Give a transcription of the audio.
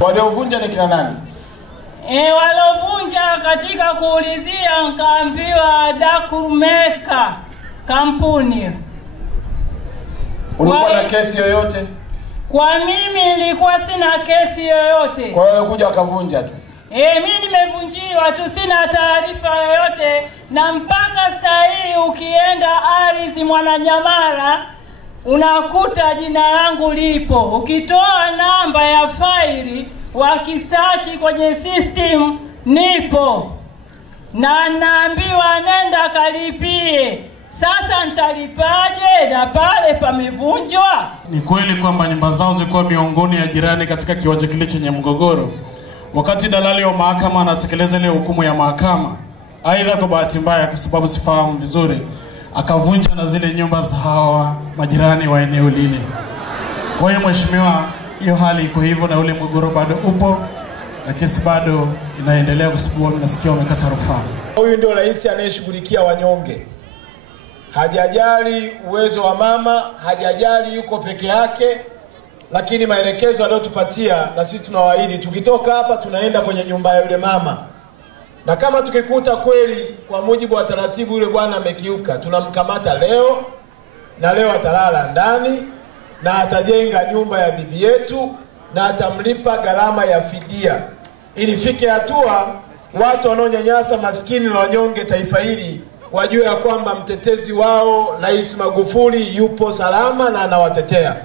Waliovunja ni kina nani? Walovunja katika kuulizia nkaambiwa Dakumeka kampuni. Ulikuwa na kesi yoyote? Kwa mimi nilikuwa sina kesi yoyote. Kwa hiyo kuja wakavunja tu? Mimi nimevunjiwa tu, sina taarifa yoyote, na mpaka sasa hii ukienda ardhi Mwananyamala unakuta jina langu lipo. Ukitoa namba ya faili wakisachi kwenye system nipo. Na naambiwa nenda kalipie. Sasa nitalipaje na pale pamevunjwa? Ni kweli kwamba nyumba zao zilikuwa miongoni ya jirani katika kiwanja kile chenye mgogoro. Wakati dalali wa mahakama anatekeleza ile hukumu ya mahakama, aidha kwa bahati mbaya kwa sababu sifahamu vizuri, akavunja na zile nyumba za hawa majirani wa eneo lile. Kwa hiyo mheshimiwa, hiyo hali iko hivyo na ule mgogoro bado upo na kesi bado inaendelea kwa sababu nasikia wamekata rufaa. Huyu ndio rais anayeshughulikia wanyonge. Hajajali uwezo wa mama, hajajali yuko peke yake, lakini maelekezo aliyotupatia na sisi tunawaahidi tukitoka hapa tunaenda kwenye nyumba ya yule mama. Na kama tukikuta kweli kwa mujibu wa taratibu yule bwana amekiuka, tunamkamata leo na leo atalala ndani na atajenga nyumba ya bibi yetu na atamlipa gharama ya fidia. Ili fike hatua watu wanaonyanyasa maskini na wanyonge taifa hili wajue ya kwamba mtetezi wao Rais Magufuli yupo salama na anawatetea.